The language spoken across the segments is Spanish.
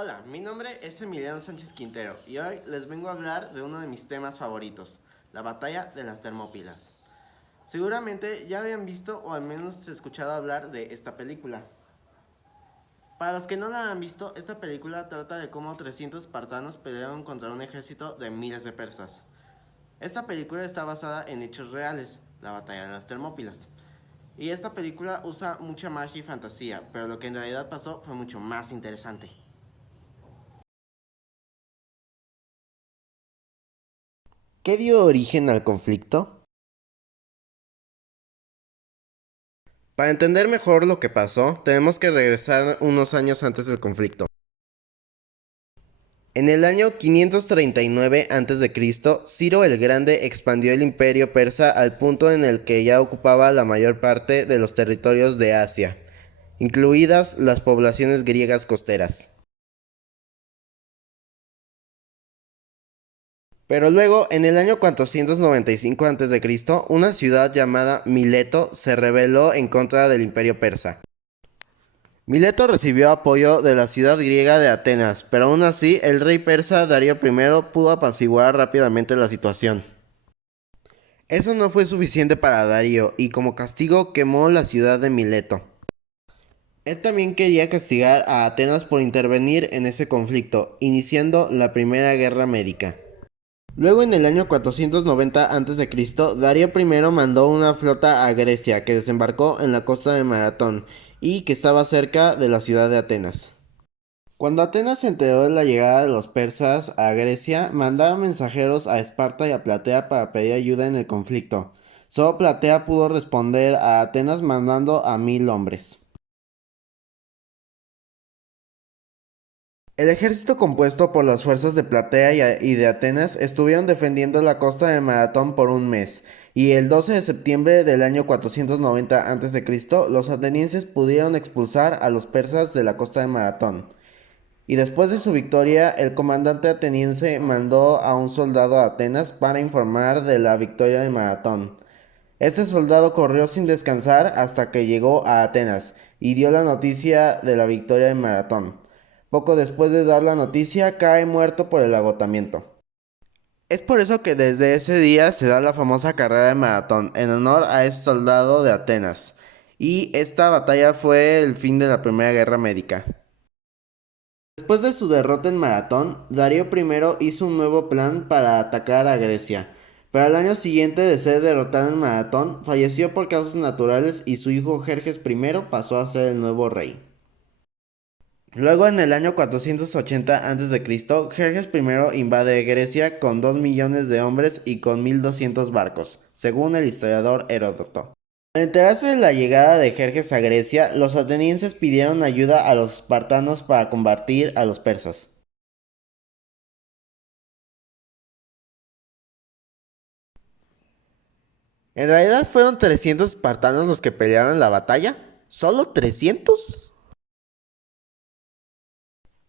Hola, mi nombre es Emiliano Sánchez Quintero y hoy les vengo a hablar de uno de mis temas favoritos, la batalla de las Termópilas. Seguramente ya habían visto o al menos escuchado hablar de esta película. Para los que no la han visto, esta película trata de cómo 300 espartanos pelearon contra un ejército de miles de persas. Esta película está basada en hechos reales, la batalla de las Termópilas. Y esta película usa mucha magia y fantasía, pero lo que en realidad pasó fue mucho más interesante. ¿Qué dio origen al conflicto? Para entender mejor lo que pasó, tenemos que regresar unos años antes del conflicto. En el año 539 a.C., Ciro el Grande expandió el imperio persa al punto en el que ya ocupaba la mayor parte de los territorios de Asia, incluidas las poblaciones griegas costeras. Pero luego, en el año 495 a.C., una ciudad llamada Mileto se rebeló en contra del imperio persa. Mileto recibió apoyo de la ciudad griega de Atenas, pero aún así el rey persa Darío I pudo apaciguar rápidamente la situación. Eso no fue suficiente para Darío y como castigo quemó la ciudad de Mileto. Él también quería castigar a Atenas por intervenir en ese conflicto, iniciando la Primera Guerra Médica. Luego en el año 490 a.C., Darío I mandó una flota a Grecia que desembarcó en la costa de Maratón y que estaba cerca de la ciudad de Atenas. Cuando Atenas se enteró de la llegada de los persas a Grecia, mandaron mensajeros a Esparta y a Platea para pedir ayuda en el conflicto. Solo Platea pudo responder a Atenas mandando a 1000 hombres. El ejército compuesto por las fuerzas de Platea y de Atenas estuvieron defendiendo la costa de Maratón por un mes, y el 12 de septiembre del año 490 a.C., los atenienses pudieron expulsar a los persas de la costa de Maratón. Y después de su victoria, el comandante ateniense mandó a un soldado a Atenas para informar de la victoria de Maratón. Este soldado corrió sin descansar hasta que llegó a Atenas y dio la noticia de la victoria de Maratón. Poco después de dar la noticia, cae muerto por el agotamiento. Es por eso que desde ese día se da la famosa carrera de Maratón, en honor a ese soldado de Atenas. Y esta batalla fue el fin de la Primera Guerra Médica. Después de su derrota en Maratón, Darío I hizo un nuevo plan para atacar a Grecia. Pero al año siguiente de ser derrotado en Maratón, falleció por causas naturales y su hijo Jerjes I pasó a ser el nuevo rey. Luego en el año 480 a.C., Jerjes I invade Grecia con 2 millones de hombres y con 1200 barcos, según el historiador Heródoto. Al enterarse de la llegada de Jerjes a Grecia, los atenienses pidieron ayuda a los espartanos para combatir a los persas. ¿En realidad fueron 300 espartanos los que pelearon en la batalla? ¿Solo 300?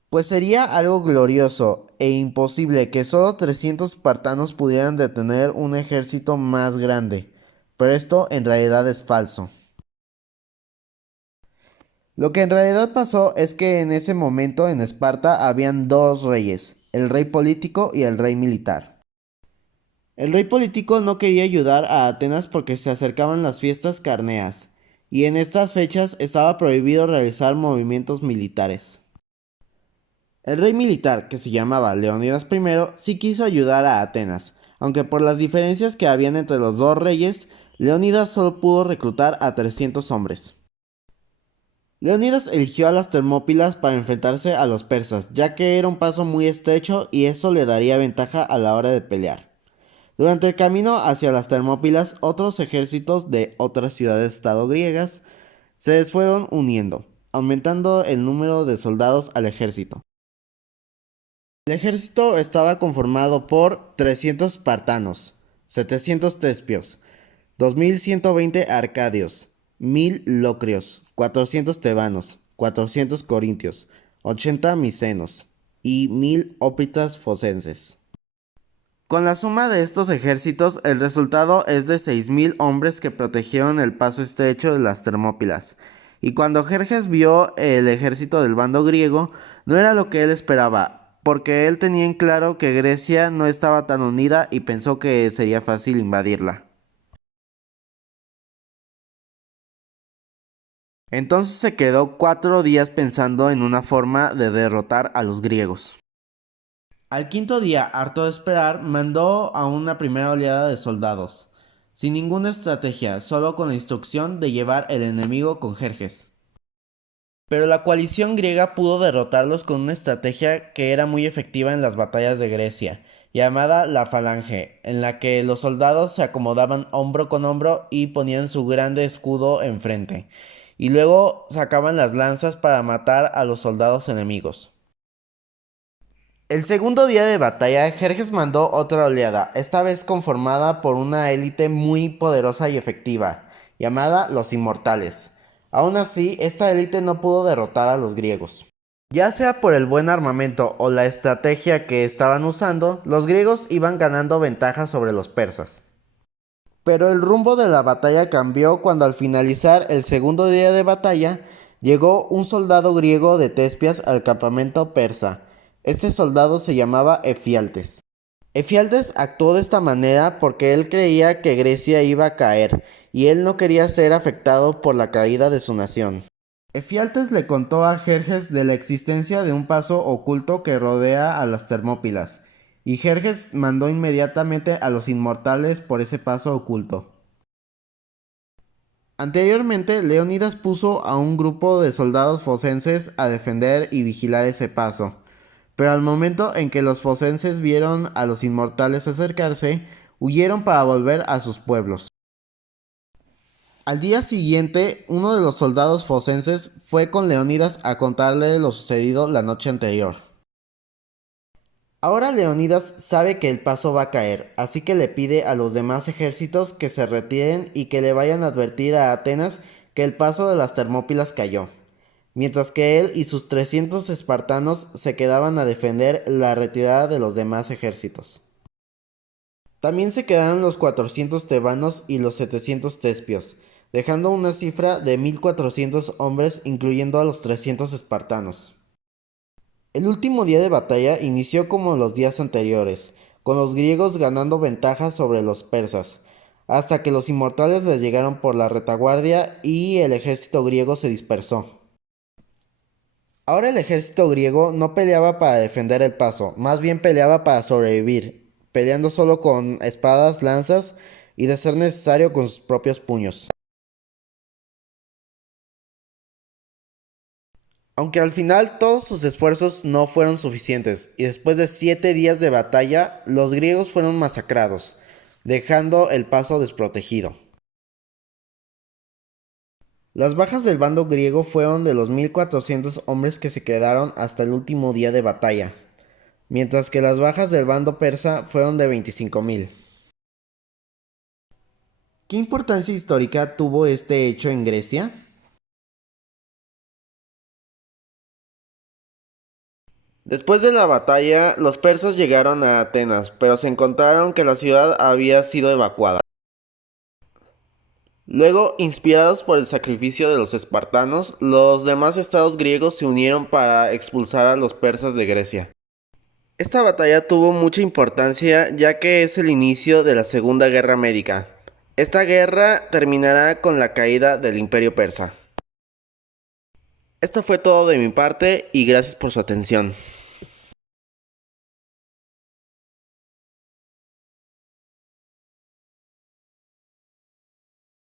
Pues sería algo glorioso e imposible que solo 300 espartanos pudieran detener un ejército más grande, pero esto en realidad es falso. Lo que en realidad pasó es que en ese momento en Esparta habían dos reyes, el rey político y el rey militar. El rey político no quería ayudar a Atenas porque se acercaban las fiestas carneas, y en estas fechas estaba prohibido realizar movimientos militares. El rey militar, que se llamaba Leónidas I, sí quiso ayudar a Atenas, aunque por las diferencias que habían entre los dos reyes, Leónidas solo pudo reclutar a 300 hombres. Leónidas eligió a las Termópilas para enfrentarse a los persas, ya que era un paso muy estrecho y eso le daría ventaja a la hora de pelear. Durante el camino hacia las Termópilas, otros ejércitos de otras ciudades-estado griegas se les fueron uniendo, aumentando el número de soldados al ejército. El ejército estaba conformado por 300 espartanos, 700 tespios, 2120 arcadios, 1000 locrios, 400 tebanos, 400 corintios, 80 micenos y 1000 ópitas focenses. Con la suma de estos ejércitos, el resultado es de 6000 hombres que protegieron el paso estrecho de las Termópilas. Y cuando Jerjes vio el ejército del bando griego, no era lo que él esperaba, porque él tenía en claro que Grecia no estaba tan unida y pensó que sería fácil invadirla. Entonces se quedó 4 días pensando en una forma de derrotar a los griegos. Al quinto día, harto de esperar, mandó a una primera oleada de soldados, sin ninguna estrategia, solo con la instrucción de llevar el enemigo con Jerjes. Pero la coalición griega pudo derrotarlos con una estrategia que era muy efectiva en las batallas de Grecia, llamada la falange, en la que los soldados se acomodaban hombro con hombro y ponían su grande escudo enfrente, y luego sacaban las lanzas para matar a los soldados enemigos. El segundo día de batalla, Jerjes mandó otra oleada, esta vez conformada por una élite muy poderosa y efectiva, llamada los Inmortales. Aún así, esta élite no pudo derrotar a los griegos. Ya sea por el buen armamento o la estrategia que estaban usando, los griegos iban ganando ventaja sobre los persas. Pero el rumbo de la batalla cambió cuando al finalizar el segundo día de batalla, llegó un soldado griego de Tespias al campamento persa. Este soldado se llamaba Efialtes. Efialtes actuó de esta manera porque él creía que Grecia iba a caer y él no quería ser afectado por la caída de su nación. Efialtes le contó a Jerjes de la existencia de un paso oculto que rodea a las Termópilas, y Jerjes mandó inmediatamente a los inmortales por ese paso oculto. Anteriormente, Leónidas puso a un grupo de soldados focenses a defender y vigilar ese paso, pero al momento en que los focenses vieron a los inmortales acercarse, huyeron para volver a sus pueblos. Al día siguiente, uno de los soldados focenses fue con Leónidas a contarle lo sucedido la noche anterior. Ahora Leónidas sabe que el paso va a caer, así que le pide a los demás ejércitos que se retiren y que le vayan a advertir a Atenas que el paso de las Termópilas cayó, mientras que él y sus 300 espartanos se quedaban a defender la retirada de los demás ejércitos. También se quedaron los 400 tebanos y los 700 tespios, dejando una cifra de 1400 hombres incluyendo a los 300 espartanos. El último día de batalla inició como los días anteriores, con los griegos ganando ventaja sobre los persas, hasta que los inmortales les llegaron por la retaguardia y el ejército griego se dispersó. Ahora el ejército griego no peleaba para defender el paso, más bien peleaba para sobrevivir, peleando solo con espadas, lanzas y de ser necesario con sus propios puños. Aunque al final todos sus esfuerzos no fueron suficientes, y después de 7 días de batalla, los griegos fueron masacrados, dejando el paso desprotegido. Las bajas del bando griego fueron de los 1400 hombres que se quedaron hasta el último día de batalla, mientras que las bajas del bando persa fueron de 25.000. ¿Qué importancia histórica tuvo este hecho en Grecia? Después de la batalla, los persas llegaron a Atenas, pero se encontraron que la ciudad había sido evacuada. Luego, inspirados por el sacrificio de los espartanos, los demás estados griegos se unieron para expulsar a los persas de Grecia. Esta batalla tuvo mucha importancia ya que es el inicio de la Segunda Guerra Médica. Esta guerra terminará con la caída del Imperio Persa. Esto fue todo de mi parte y gracias por su atención.